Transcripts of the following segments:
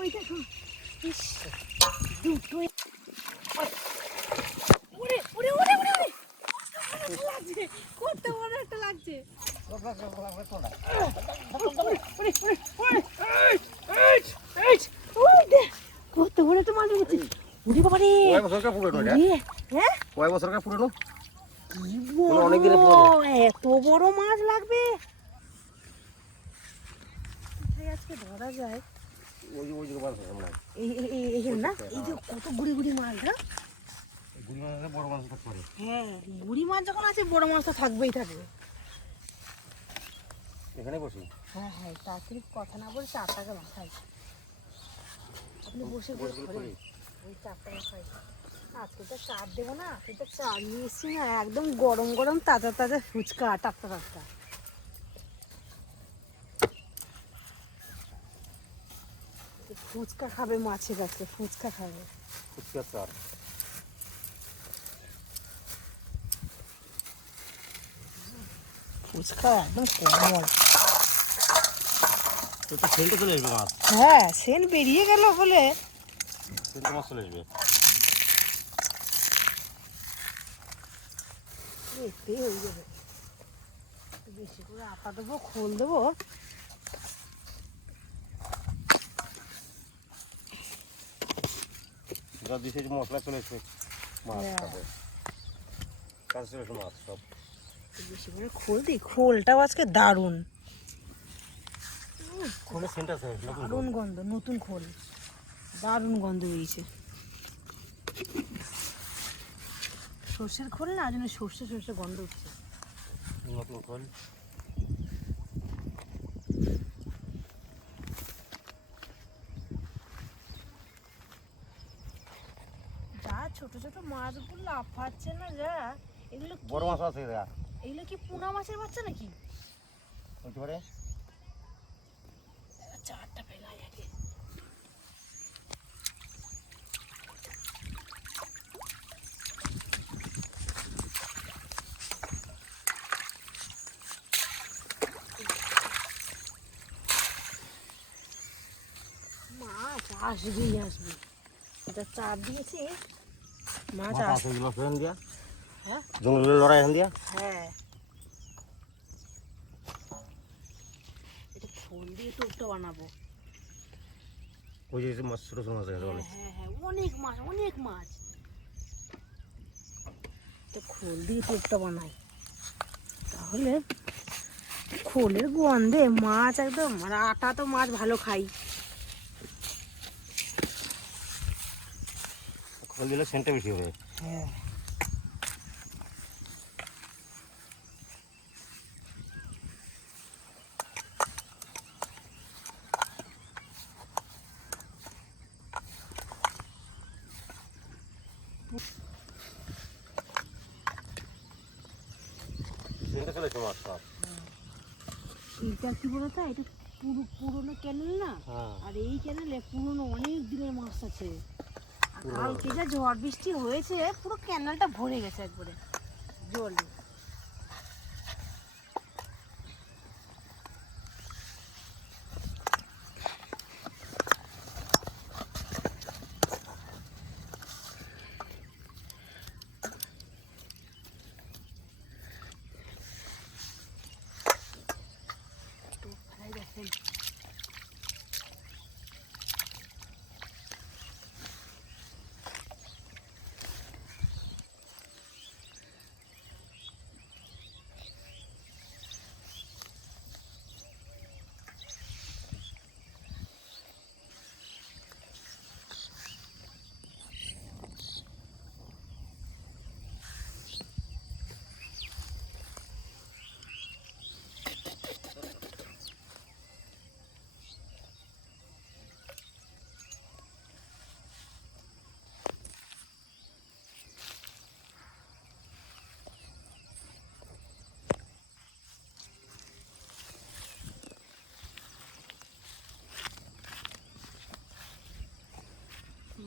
ওই দেখো ইস দুটোই ওরে ওরে ওরে ওরে লাগছে কত বড় একটা লাগছে কত বড় একটা মাছ লাগছে ওরে বাবা রে কয় বছরকার পুরনো এটা হ্যাঁ কয় বছরকার পুরনো কি বড় অনেক দিনের পুরনো এত বড় মাছ লাগবে আজকে ধরা যায় ওই যে মাছ আছে আমরা এই না এই যে কত গুড়ি গুড়ি মাছ না গুড়ি মাছ বড় মাছ থাকতে পারে হ্যাঁ গুড়ি মাছ যখন আছে বড় মাছ তো থাকবেই থাকবে এখানে বসি হ্যাঁ হ্যাঁ তাড়াতাড়ি কথা না বলে 4 টাকা মাথায় আপনি বসে বসে ওই 4 টাকা খাই আজকে তো চার দেবো না আজকে তো চা নিয়ে এসছি না একদম গরম গরম তাজা তাজা ফুচকা টাটকা টাটকা ফুচকা খাবে মাছের কাছে ফুচকা খাবে ফুচকা চার ফুচকা একদম কোমল তো সেন্টে চলে আসবে মাছ হ্যাঁ সেন বেরিয়ে গেল বলে সেন্টে মাছ চলে আসবে দেখতেই হয়ে যাবে বেশি করে আটা দেবো খোল দেবো যা দিছে মশলা চলে আসবে মাছ খাবে কাজ চলে আসবে মাছ সব বেশি করে খোল দিই খোলটাও আজকে দারুণ খোলে সেন্ট আছে দারুণ গন্ধ নতুন খোল দারুণ গন্ধ হয়েছে সর্ষের খোল না যেন সর্ষে সর্ষে গন্ধ উঠছে নতুন খোল যা ছোট ছোট মাছগুলো লাফাচ্ছে না যা এগুলো বড় মাছ আছে এগুলো কি পুনা মাছের বাচ্চা নাকি হতে পারে 4টা পেলাই আগে মাছ আসবেই আসবে এটা চার দিয়েছি মাছ আসবে এগুলো ফেন দিয়া হ্যাঁ জঙ্গলের লড়াই এখান দিয়া হ্যাঁ এটা খোল দিয়ে টোপটা বানাবো ওই যে মাছ ছোট ছোট মাছ আছে অনেক হ্যাঁ হ্যাঁ অনেক মাছ তো খোল দিয়ে টোপটা বানাই তাহলে খোলের গন্ধে মাছ একদম আর আটা তো মাছ ভালো খাই খোল দিলে সেন্টটা বেশি হবে হ্যাঁ সেন্টে চলে আসবে মাছ সব এইটা কি বলতো এটা পুরোনো ক্যানেল না আর এই ক্যানেলে পুরোনো অনেক দিনের মাছ আছে কালকে যা ঝড় বৃষ্টি হয়েছে পুরো ক্যানেলটা ভরে গেছে একবারে জলে দেখেন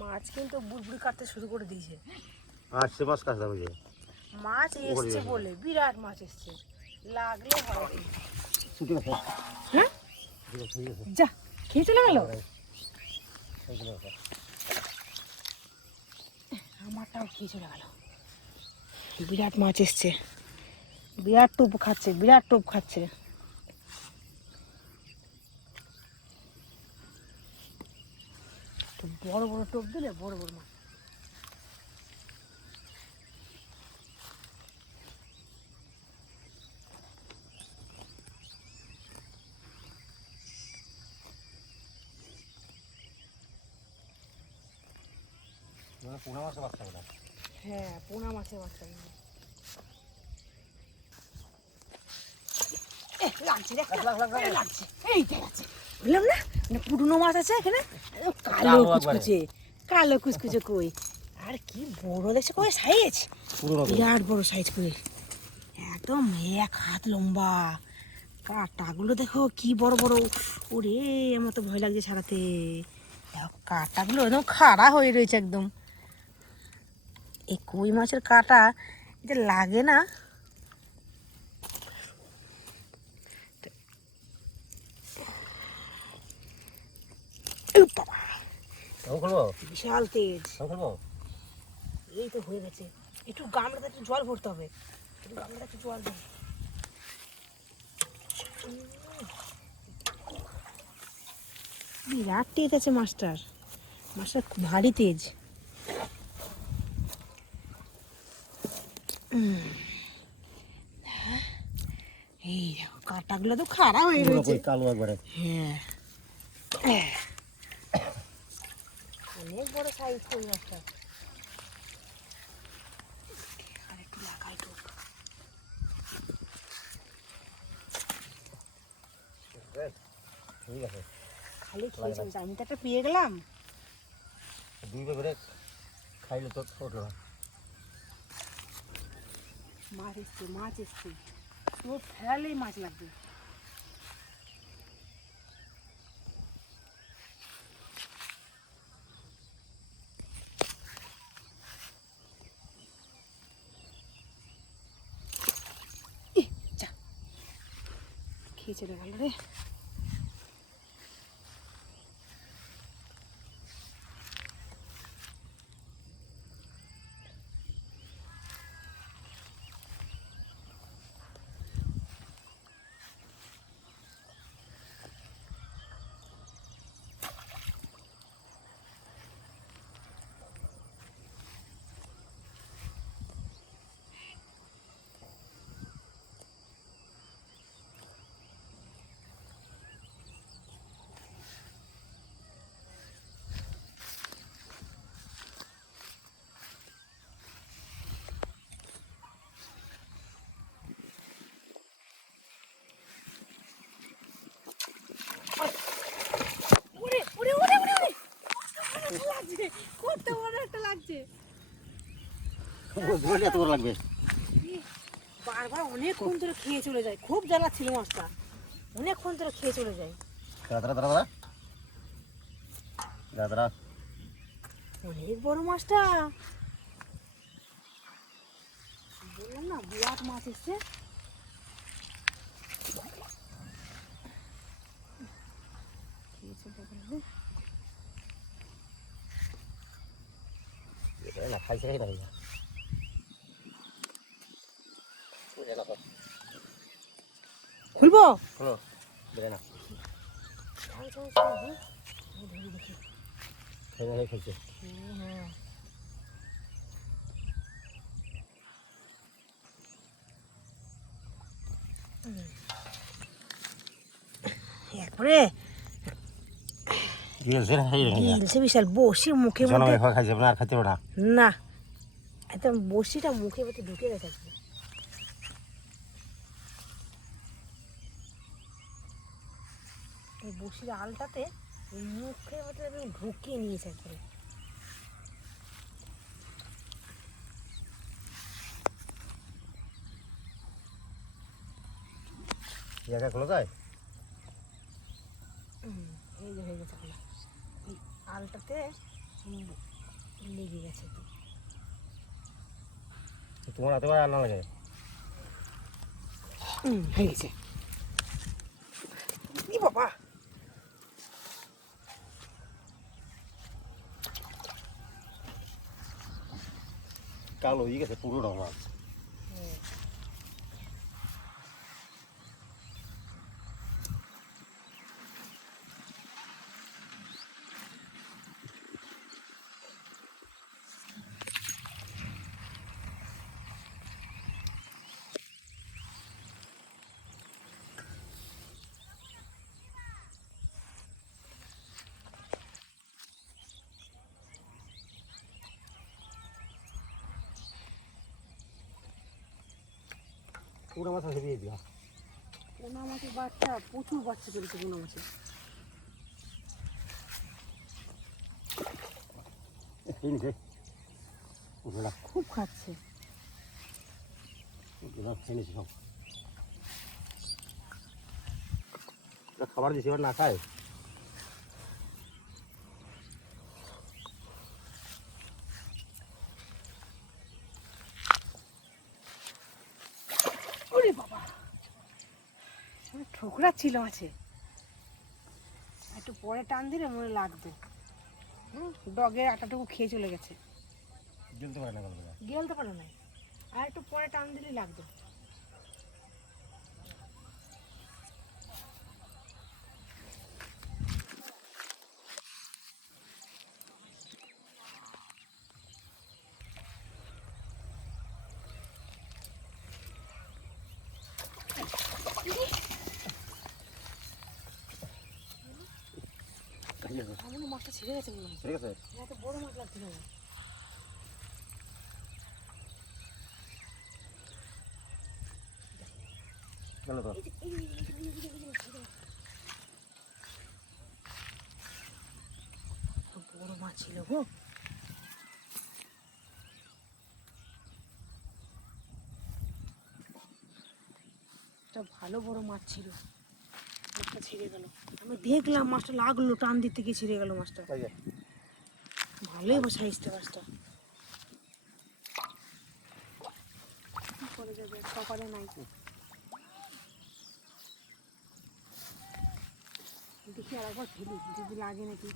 মাছ কিন্তু বুড়বুড়ি কাটতে শুরু করে দিয়েছে আর সে মাছ কাটতে হবে মাছ এসছে বলে বিরাট মাছ এসছে লাগলে হবে ছুটি আছে হ্যাঁ যা খেয়ে চলে গেল এইগুলো আছে। আমারটাও খেয়ে চলে গেল। বিরাট মাছ এসছে, বিরাট টোপ খাচ্ছে, বিরাট টোপ খাচ্ছে। তো বড় বড় টোপ দিলে বড় বড় মাছ। মানে পোনা মাছের বাচ্চা গুলো। হ্যাঁ, পোনা মাছের বাচ্চা। লাগছে রে, লাগছে, এইটা আছে। বললাম না, পুরনো মাছ আছে এখানে, কালো কুচকুচে, কালো কুচকুচে কই। আর কি বড় দেখছে কই সাইজ, বিরাট বড় সাইজ কই, একদম 1 হাত লম্বা। কাঁটাগুলো দেখো কি বড় বড়। ওরে আমার তো ভয় লাগছে ছাড়াতে। দেখো কাঁটাগুলো একদম খাড়া হয়ে রয়েছে একদম। এই কই মাছের কাঁটা এটা লাগে না। বিশাল তেজ। এই তো হয়ে গেছে। একটু গামলাতে একটু জল ভরতে হবে, একটু গামলাতে একটু জল দেবে। বিরাট তেজ আছে মাছটার, মাছটা খুব ভারী তেজ। এই দেখো কাঁটাগুলো তো খাড়া হয়ে রয়েছে। কালো একবারে। হ্যাঁ, অনেক বড় সাইজ কই মাছটা। আর একটু লাগাই তো। ঠিক আছে, খালি খেয়েছি, আমি তো একটা পেয়ে গেলাম। 2 করে খাইলে তো ছোট না। মাছ এসছে, মাছ এসছে, ও ফেরালেই মাছ লাগবে। খেয়ে চলে গেল রে। কত বড় একটা লাগছে। এত বড় লাগবে। বারবার অনেকক্ষণ ধরে খেয়ে চলে যায়, খুব জ্বালা ছিল মাছটা, অনেকক্ষণ ধরে খেয়ে চলে যায়। অনেক বড় মাছটা, বললাম না বিরাট মাছ এসছে। খুলবো একবারে বিশাল বসি মুখে না, একদম বসিটা মুখে মধ্যে ঢুকে গেছে। এই বসির আলটাতে মুখে মধ্যে ঢুকিয়ে নিয়েছে একবারে। খোলা যায়। এই যে হয়ে গেছে এই আলটাতে লেগে গেছে। তোমার হাতে আর না লাগে। হয়ে গেছে। বাবা কালো হয়ে গেছে পুরোটা মাছ। পুরো মাছ আছে দিয়ে দিয়া। পোনা মাছের বাচ্চা প্রচুর বাচ্চা করেছে পোনা মাছের। এই নিচে পুরোটা খুব খাচ্ছে। এই নিচে সব খাবার দিছি এবার না খায়। ওরে বাবা, ঠোকরা ছিল আছে, একটু পরে টান দিলে মনে লাগতো। ডগের আটাটুকু খেয়ে চলে গেছে, গেলতে পারে না, গেলতে পারে না, আর একটু পরে টান দিলে লাগতো। আমার মাছটা ছিঁড়ে গেছে মনে হয়। ঠিক আছে, এত বড় মাছ লাগছিল না। গেল তো বড় মাছ ছিল গো। একটা ভালো বড় মাছ ছিল, মাছটা ছিঁড়ে গেল। আমি দেখলাম মাছটা লাগলো, টান দিতে গিয়ে ছিঁড়ে গেল মাছটা। ভালোই সাইজটা মাছটা। কি করে যাবে, কপালে নাই। দেখি আর একবার ফেলি, যদি লাগে নাকি।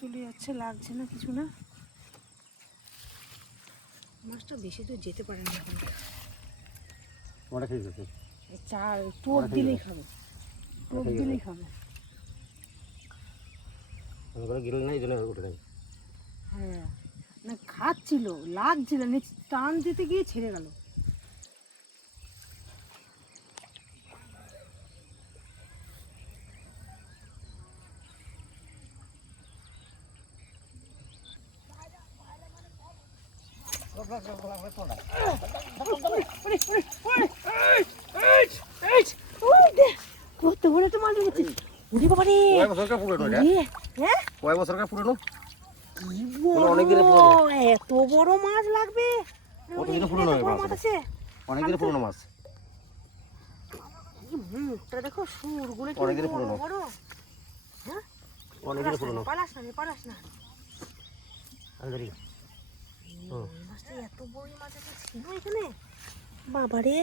চলে যাচ্ছে, লাগছে না কিছু না। মাছটা বেশি দূর যেতে পারে না এখন। ওটা ঠিক আছে, চার টোপ দিলেই খাবে, টোপ দিলেই খাবে। গিল নাই, জন্য উঠে নাই। হ্যাঁ, না খাচ্ছিল, লাগছিল, টান দিতে গিয়ে ছেড়ে গেল। কত বড় একটা মাছ লেগেছে। উড়ি বাবা রে, কয় বছরকার পুরনো এটা? হ্যাঁ কয় বছরকার পুরনো? কি বড়, অনেক দিনের পুরনো। এত বড় মাছ লাগবে। কত দিনের পুরনো বড় মাছ আছে, অনেক দিনের পুরনো মাছ। মুখটা দেখো, সুরগুলো কি অনেক দিনের বড় পুরনো। বড়। হ্যাঁ, অনেক দিনের পুরনো। পালাস না, পালাস না। আলদারি মাছটা এত বড় মাছ আছে ছিল এখানে, বাবারে।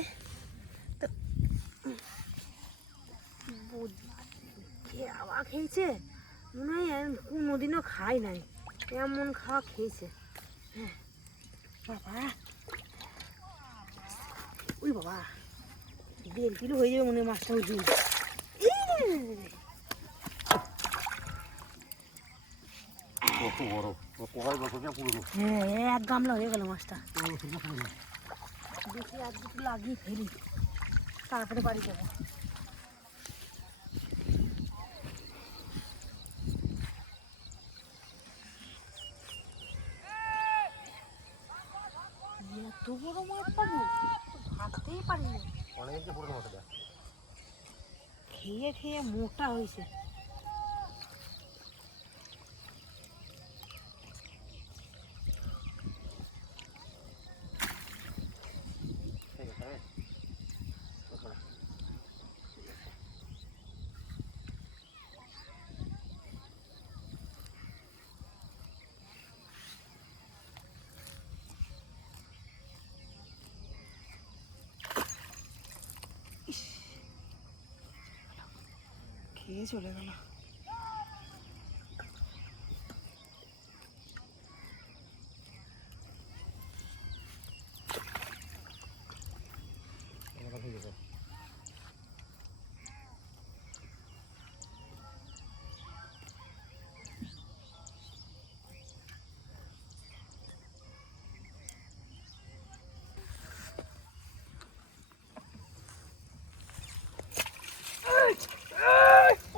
খাওয়া খেয়েছে মনে হয়, কোনোদিনও খাই নাই এমন খাওয়া খেয়েছে। হ্যাঁ বাবা, ওই বাবা, 1.5 কিলো হয়ে যাবে মনে হয় মাছটা। ওই কত বড়, কয় বছরকার পুরনো? হ্যাঁ, 1 গামলা হয়ে গেল মাছটা। দেখি আর দুটো লাগিয়ে ফেলি, তারপরে বাড়ি যাবো। এত বড় মাছ পাবো ভাবতেই পারিনি। অনেক পুরনো মাছ এটা। খেয়ে খেয়ে মোটা হয়েছে। খেয়ে চলে গেল।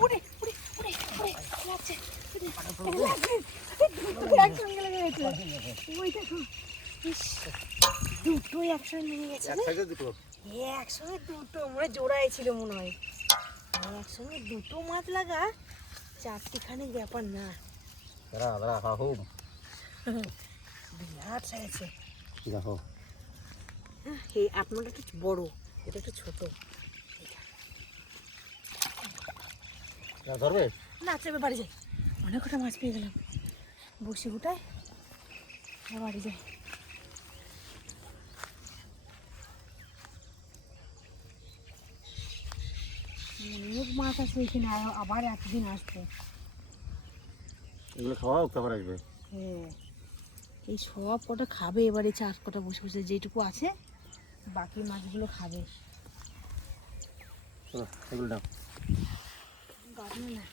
উড়ে উড়ে উড়ে উড়ে লাগছে, একসঙ্গে লেগে গেছে। ওই দেখো, ইস, দুটোই একসঙ্গে লেগে গেছে রে। একসঙ্গে দুটো মানে জোড়াই ছিল মনে হয়। একসঙ্গে দুটো মাছ লাগা চারটিখানি ব্যাপার না, বিরাট সাইজে। দেখো এই আপনারটা একটু বড়, এটা একটু ছোট। ধরবে না চেপে বাড়ি যাই, অনেক কটা মাছ পেয়ে গেলাম। বসে গোটায় বাড়ি যাই। অনেক মাছ আছে এখানে, আবার এতদিন আসবে। এগুলো খাওয়াও খাবার আসবে। হ্যাঁ, এই সব কটা খাবে এবারে, চার কটা বসে বসে যেটুকু আছে বাকি মাছগুলো খাবে। চলো এগুলো দাও। গাছ না